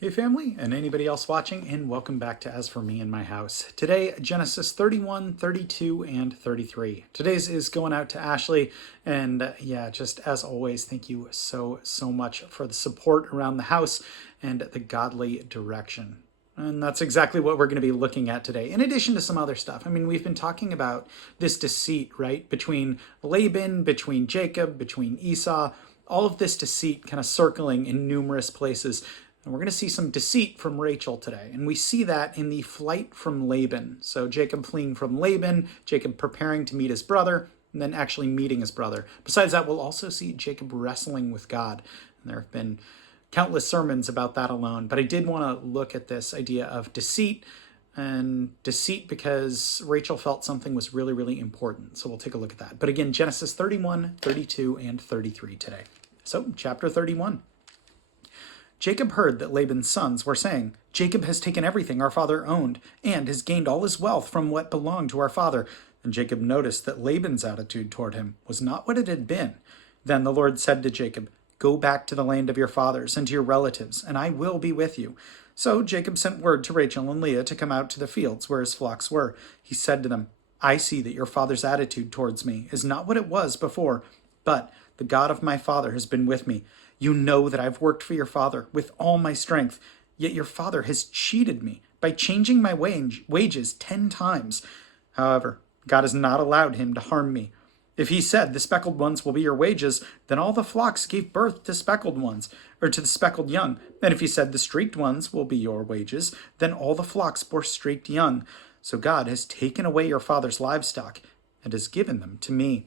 Hey family, and anybody else watching, and welcome back to As For Me and My House. Today, Genesis 31, 32, and 33. Today's is going out to Ashley, and just as always, thank you so much for the support around the house and the godly direction. And that's exactly what we're going to be looking at today, in addition to some other stuff. I mean, we've been talking about this deceit, right? Between Laban, between Jacob, between Esau, all of this deceit kind of circling in numerous places. And we're going to see some deceit from Rachel today. And we see that in the flight from Laban. So Jacob fleeing from Laban, Jacob preparing to meet his brother, and then actually meeting his brother. Besides that, we'll also see Jacob wrestling with God. And there have been countless sermons about that alone. But I did want to look at this idea of deceit, and deceit because Rachel felt something was really, really important. So we'll take a look at that. But again, Genesis 31, 32, and 33 today. So chapter 31. Jacob heard that Laban's sons were saying, "Jacob has taken everything our father owned and has gained all his wealth from what belonged to our father." And Jacob noticed that Laban's attitude toward him was not what it had been. Then the Lord said to Jacob, "Go back to the land of your fathers and to your relatives, and I will be with you." So Jacob sent word to Rachel and Leah to come out to the fields where his flocks were. He said to them, "I see that your father's attitude towards me is not what it was before, but the God of my father has been with me. You know that I've worked for your father with all my strength, yet your father has cheated me by changing my wages 10 times. However, God has not allowed him to harm me. If he said, 'The speckled ones will be your wages,' then all the flocks gave birth to speckled ones, or to the speckled young. And if he said, 'The streaked ones will be your wages,' then all the flocks bore streaked young. So God has taken away your father's livestock and has given them to me.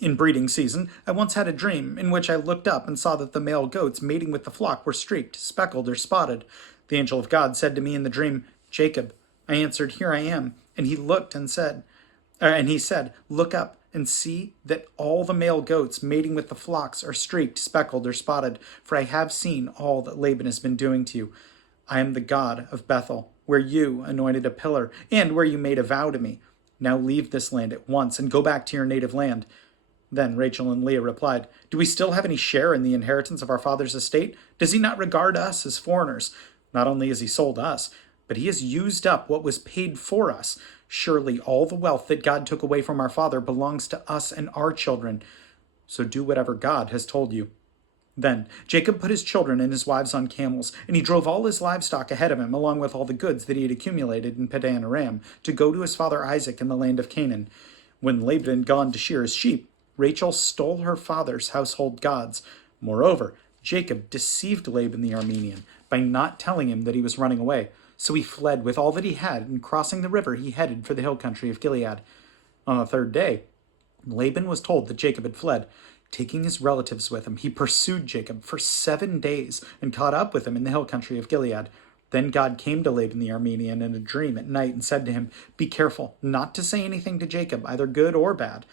In breeding season, I once had a dream in which I looked up and saw that the male goats mating with the flock were streaked, speckled, or spotted. The angel of God said to me in the dream, 'Jacob.' I answered, 'Here I am.' And he said, 'Look up and see that all the male goats mating with the flocks are streaked, speckled, or spotted, for I have seen all that Laban has been doing to you. I am the God of Bethel, where you anointed a pillar, and where you made a vow to me. Now leave this land at once and go back to your native land.' Then Rachel and Leah replied, 'Do we still have any share in the inheritance of our father's estate? Does he not regard us as foreigners? Not only has he sold us, but he has used up what was paid for us. Surely all the wealth that God took away from our father belongs to us and our children. So do whatever God has told you.' Then Jacob put his children and his wives on camels, and he drove all his livestock ahead of him, along with all the goods that he had accumulated in Padan Aram, to go to his father Isaac in the land of Canaan. When Laban had gone to shear his sheep, Rachel stole her father's household gods. Moreover, Jacob deceived Laban the Aramean by not telling him that he was running away. So he fled with all that he had, and crossing the river, he headed for the hill country of Gilead. On the third day, Laban was told that Jacob had fled. Taking his relatives with him, he pursued Jacob for 7 days and caught up with him in the hill country of Gilead. Then God came to Laban the Aramean in a dream at night and said to him, 'Be careful not to say anything to Jacob, either good or bad.'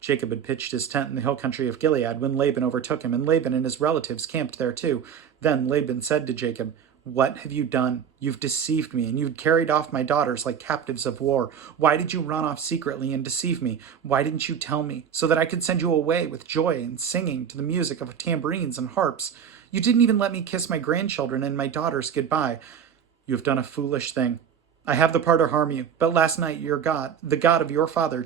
Jacob had pitched his tent in the hill country of Gilead when Laban overtook him, and Laban and his relatives camped there too. Then Laban said to Jacob, 'What have you done? You've deceived me, and you've carried off my daughters like captives of war. Why did you run off secretly and deceive me? Why didn't you tell me, so that I could send you away with joy and singing to the music of tambourines and harps? You didn't even let me kiss my grandchildren and my daughters goodbye. You have done a foolish thing. I have the power to harm you, but last night your God, the God of your father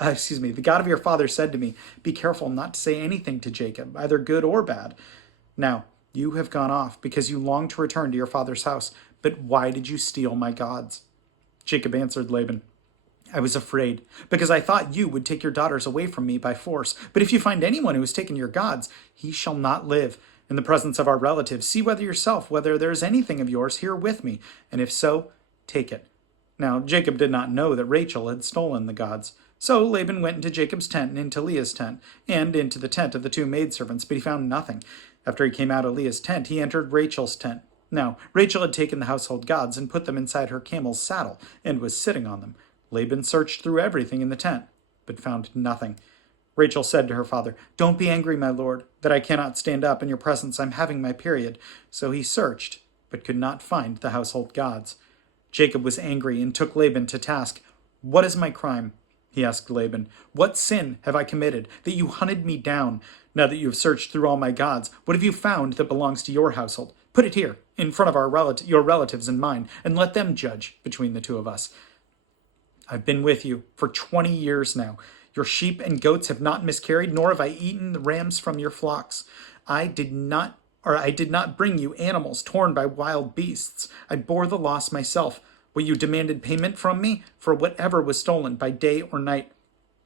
the God of your father said to me, 'Be careful not to say anything to Jacob, either good or bad.' Now, you have gone off because you long to return to your father's house. But why did you steal my gods?" Jacob answered Laban, "I was afraid, because I thought you would take your daughters away from me by force. But if you find anyone who has taken your gods, he shall not live. In the presence of our relatives, see whether there is anything of yours here with me, and if so, take it." Now Jacob did not know that Rachel had stolen the gods. So Laban went into Jacob's tent and into Leah's tent, and into the tent of the 2 maidservants, but he found nothing. After he came out of Leah's tent, he entered Rachel's tent. Now Rachel had taken the household gods and put them inside her camel's saddle, and was sitting on them. Laban searched through everything in the tent, but found nothing. Rachel said to her father, "Don't be angry, my lord, that I cannot stand up in your presence. I'm having my period." So he searched, but could not find the household gods. Jacob was angry and took Laban to task. "What is my crime?" he asked Laban. "What sin have I committed, that you hunted me down? Now that you have searched through all my gods, what have you found that belongs to your household? Put it here, in front of your relatives and mine, and let them judge between the two of us. I've been with you for 20 years now. Your sheep and goats have not miscarried, nor have I eaten the rams from your flocks. I did not bring you animals torn by wild beasts. I bore the loss myself. What you demanded payment from me for whatever was stolen by day or night.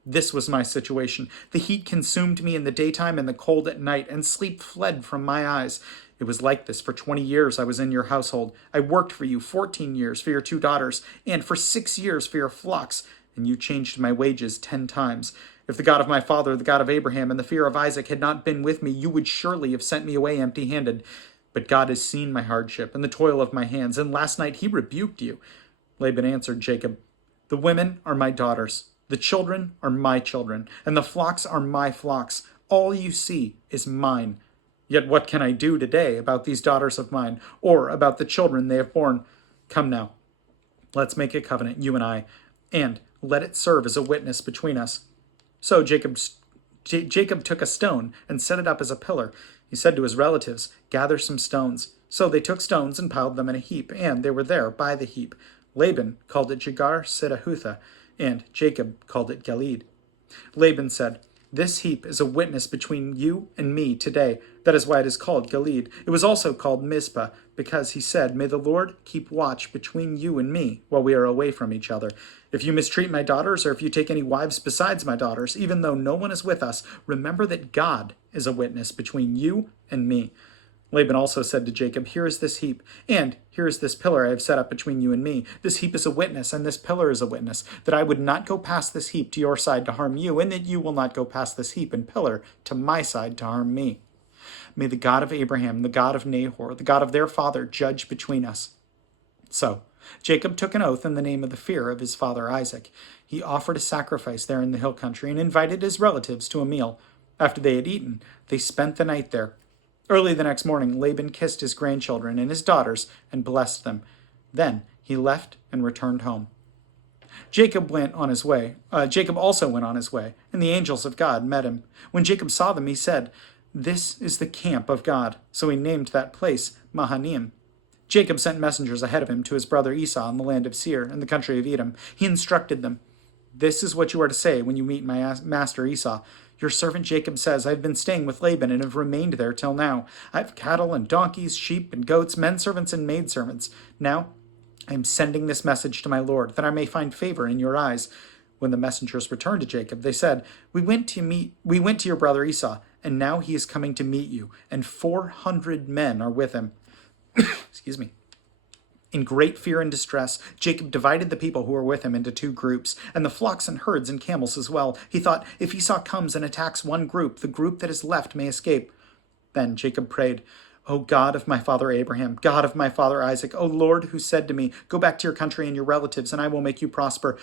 This was my situation. The heat consumed me in the daytime and the cold at night, and sleep fled from my eyes. It was like this for 20 years I was in your household. I worked for you 14 years for your 2 daughters, and for 6 years for your flocks, and you changed my wages 10 times. If the God of my father, the God of Abraham, and the fear of Isaac had not been with me, you would surely have sent me away empty-handed. But God has seen my hardship and the toil of my hands, and last night he rebuked you. Laban answered Jacob, The women are my daughters, the children are my children, and the flocks are my flocks. All you see is mine. Yet what can I do today about these daughters of mine, or about the children they have borne? Come now, let's make a covenant, you and I, and let it serve as a witness between us. So Jacob took a stone and set it up as a pillar. He said to his relatives, Gather some stones. So they took stones and piled them in a heap, and they were there by the heap. Laban called it Jegar-Sahadutha, and Jacob called it Gilead. Laban said, This heap is a witness between you and me today. That is why it is called Gilead. It was also called Mizpah, because he said, May the Lord keep watch between you and me while we are away from each other. If you mistreat my daughters, or if you take any wives besides my daughters, even though no one is with us, remember that God is a witness between you and me. Laban also said to Jacob, Here is this heap, and here is this pillar I have set up between you and me. This heap is a witness, and this pillar is a witness, that I would not go past this heap to your side to harm you, and that you will not go past this heap and pillar to my side to harm me. May the God of Abraham, the God of Nahor, the God of their father, judge between us. So Jacob took an oath in the name of the fear of his father Isaac. He offered a sacrifice there in the hill country and invited his relatives to a meal. After they had eaten, they spent the night there. Early the next morning, Laban kissed his grandchildren and his daughters and blessed them. Then he left and returned home. Jacob also went on his way, and the angels of God met him. When Jacob saw them, he said, This is the camp of God. So he named that place Mahanaim. Jacob sent messengers ahead of him to his brother Esau in the land of Seir, in the country of Edom. He instructed them, This is what you are to say when you meet my master Esau. Your servant Jacob says, I have been staying with Laban and have remained there till now. I have cattle and donkeys, sheep and goats, menservants and maidservants. Now I am sending this message to my lord, that I may find favor in your eyes. When the messengers returned to Jacob, they said, We went to your brother Esau, and now he is coming to meet you, and 400 men are with him. Excuse me. In great fear and distress, Jacob divided the people who were with him into 2 groups, and the flocks and herds and camels as well. He thought, If Esau comes and attacks one group, the group that is left may escape. Then Jacob prayed, O God of my father Abraham, God of my father Isaac, O Lord, who said to me, Go back to your country and your relatives, and I will make you prosper.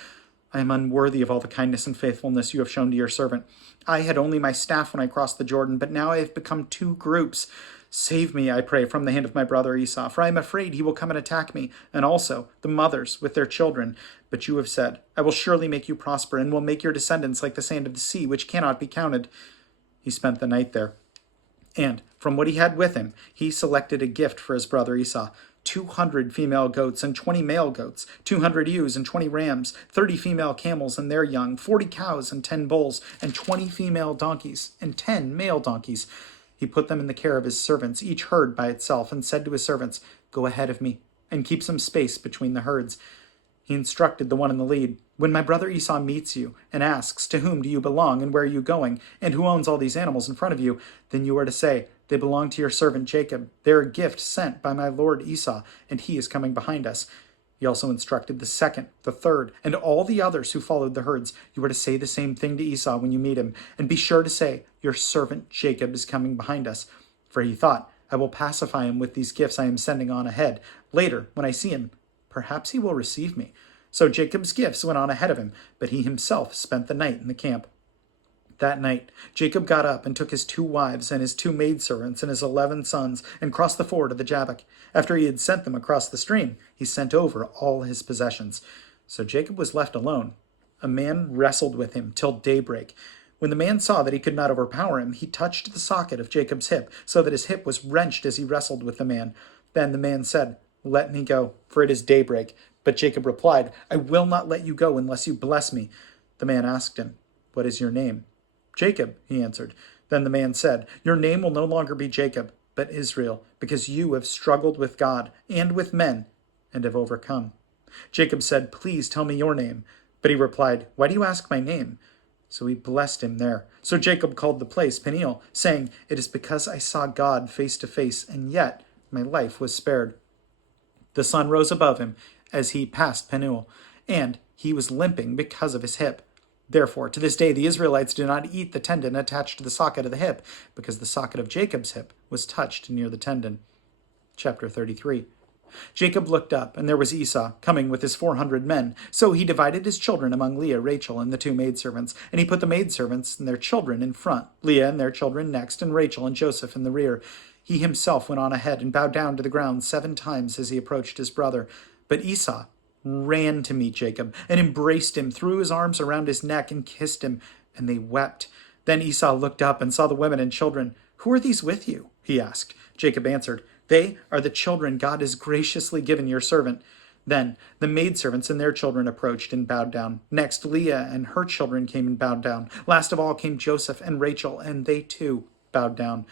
I am unworthy of all the kindness and faithfulness you have shown to your servant. I had only my staff when I crossed the Jordan, but now I have become 2 groups. Save me, I pray, from the hand of my brother Esau, for I am afraid he will come and attack me, and also the mothers with their children. But you have said, I will surely make you prosper, and will make your descendants like the sand of the sea, which cannot be counted. He spent the night there. And from what he had with him, he selected a gift for his brother Esau, 200 female goats and 20 male goats, 200 ewes and 20 rams, 30 female camels and their young, 40 cows and 10 bulls, and 20 female donkeys and 10 male donkeys. He put them in the care of his servants, each herd by itself, and said to his servants, Go ahead of me, and keep some space between the herds. He instructed the one in the lead, When my brother Esau meets you and asks, To whom do you belong, and where are you going, and who owns all these animals in front of you, then you are to say, They belong to your servant Jacob. They are a gift sent by my lord Esau, and he is coming behind us. He also instructed the second, the third, and all the others who followed the herds. You are to say the same thing to Esau when you meet him, and be sure to say, Your servant Jacob is coming behind us. For he thought, I will pacify him with these gifts I am sending on ahead. Later, when I see him, perhaps he will receive me. So Jacob's gifts went on ahead of him, but he himself spent the night in the camp. That night, Jacob got up and took his 2 wives and his 2 maidservants and his 11 sons and crossed the ford of the Jabbok. After he had sent them across the stream, he sent over all his possessions. So Jacob was left alone. A man wrestled with him till daybreak. When the man saw that he could not overpower him, he touched the socket of Jacob's hip, so that his hip was wrenched as he wrestled with the man. Then the man said, "Let me go, for it is daybreak." But Jacob replied, "I will not let you go unless you bless me." The man asked him, "What is your name?" "Jacob," he answered. Then the man said, "Your name will no longer be Jacob, but Israel, because you have struggled with God and with men and have overcome." Jacob said, "Please tell me your name." But he replied, "Why do you ask my name?" So he blessed him there. So Jacob called the place Peniel, saying, "It is because I saw God face to face, and yet my life was spared." The sun rose above him as he passed Peniel, and he was limping because of his hip. Therefore, to this day, the Israelites do not eat the tendon attached to the socket of the hip, because the socket of Jacob's hip was touched near the tendon. Chapter 33. Jacob looked up, and there was Esau coming with his 400 men. So he divided his children among Leah, Rachel, and the two maidservants, and he put the maidservants and their children in front, Leah and their children next, and Rachel and Joseph in the rear. He himself went on ahead and bowed down to the ground 7 times as he approached his brother. But Esau ran to meet Jacob and embraced him, threw his arms around his neck, and kissed him, and they wept. Then Esau looked up and saw the women and children. "Who are these with you?" he asked. Jacob answered, "They are the children God has graciously given your servant." Then the maidservants and their children approached and bowed down. Next, Leah and her children came and bowed down. Last of all came Joseph and Rachel, and they too bowed down.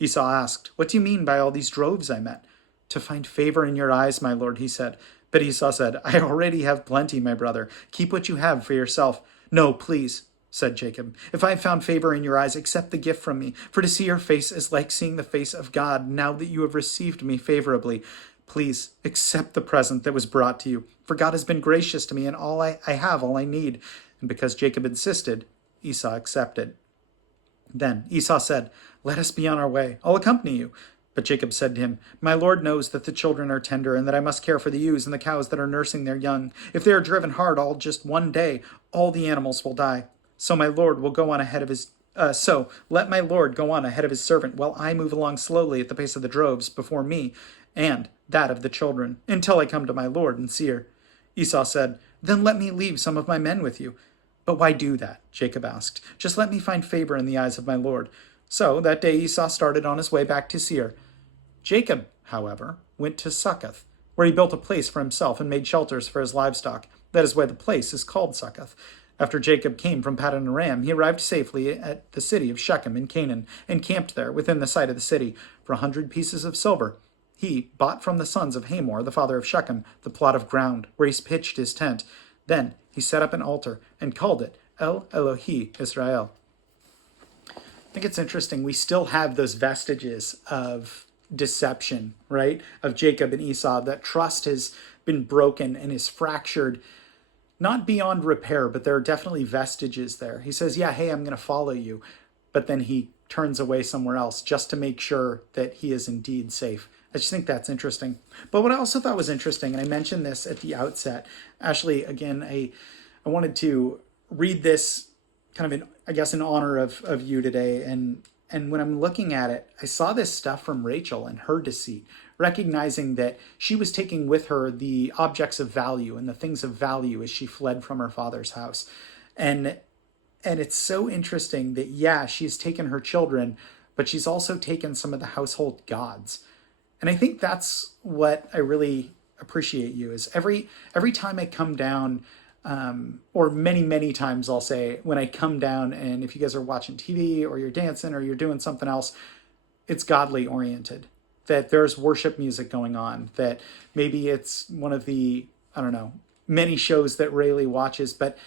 Esau asked, "What do you mean by all these droves I met?" "To find favor in your eyes, my lord," he said. But Esau said, "I already have plenty, my brother. Keep what you have for yourself." "No, please," said Jacob. "If I have found favor in your eyes, accept the gift from me. For to see your face is like seeing the face of God, now that you have received me favorably. Please accept the present that was brought to you. For God has been gracious to me, and I have all I need." And because Jacob insisted, Esau accepted. Then Esau said, "Let us be on our way. I'll accompany you." But Jacob said to him, "My lord knows that the children are tender, and that I must care for the ewes and the cows that are nursing their young. If they are driven hard all just one day, all the animals will die. So my lord will go on ahead of his So let my lord go on ahead of his servant, while I move along slowly at the pace of the droves before me, and that of the children, until I come to my lord in Seir." Esau said, "Then let me leave some of my men with you." "But why do that?" Jacob asked. "Just let me find favor in the eyes of my lord." So that day Esau started on his way back to Seir. Jacob, however, went to Succoth, where he built a place for himself and made shelters for his livestock. That is why the place is called Succoth. After Jacob came from Paddan Aram, he arrived safely at the city of Shechem in Canaan, and camped there within the sight of the city. For 100 pieces of silver he bought from the sons of Hamor, the father of Shechem, the plot of ground where he pitched his tent. Then he set up an altar and called it El Elohi Israel. I think it's interesting. We still have those vestiges of deception, right? Of Jacob and Esau. That trust has been broken and is fractured, not beyond repair, but there are definitely vestiges there. He says, "Yeah, hey, I'm going to follow you." But then he turns away somewhere else just to make sure that he is indeed safe. I just think that's interesting. But what I also thought was interesting, and I mentioned this at the outset, Ashley, again, I wanted to read this kind of in honor of you today. And when I'm looking at it, I saw this stuff from Rachel and her deceit, recognizing that she was taking with her the objects of value and the things of value as she fled from her father's house. And it's so interesting that, yeah, she's taken her children, but she's also taken some of the household gods. And I think that's what I really appreciate you is every time I come down, or many times I'll say, when I come down, and if you guys are watching TV or you're dancing or you're doing something else, it's godly oriented, that there's worship music going on, that maybe it's one of the, I don't know, many shows that Rayleigh watches, but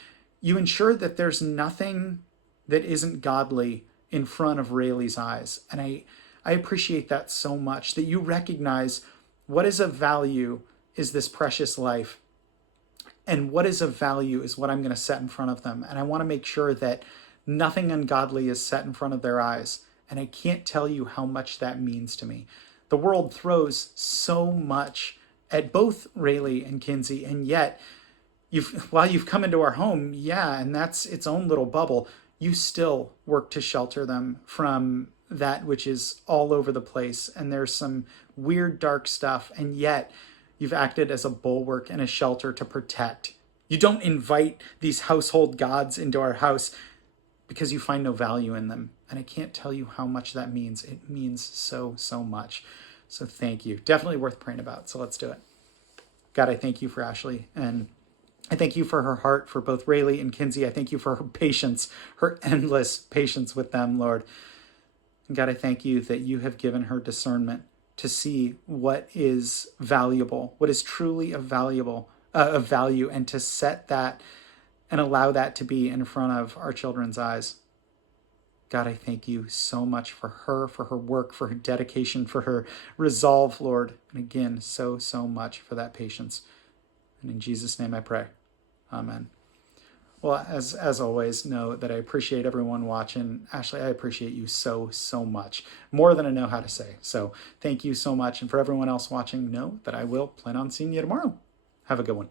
you ensure that there's nothing that isn't godly in front of Rayleigh's eyes. And I appreciate that so much, that you recognize what is of value is this precious life, and what is of value is what I'm going to set in front of them. And I want to make sure that nothing ungodly is set in front of their eyes. And I can't tell you how much that means to me. The world throws so much at both Rayleigh and Kinsey, and yet while you've come into our home, yeah, and that's its own little bubble, you still work to shelter them from that which is all over the place. And there's some weird, dark stuff, and yet you've acted as a bulwark and a shelter to protect. You don't invite these household gods into our house because you find no value in them. And I can't tell you how much that means. It means so much. So thank you. Definitely worth praying about. So let's do it. God, I thank you for Ashley, and I thank you for her heart for both Rayleigh and Kinsey. I thank you for her patience, her endless patience with them, Lord. And God, I thank you that you have given her discernment to see what is valuable, what is truly of value, and to set that and allow that to be in front of our children's eyes. God, I thank you so much for her work, for her dedication, for her resolve, Lord. And again, so much for that patience. And in Jesus' name I pray. Amen. Well, as always, know that I appreciate everyone watching. Ashley, I appreciate you so much. More than I know how to say. So thank you so much. And for everyone else watching, know that I will plan on seeing you tomorrow. Have a good one.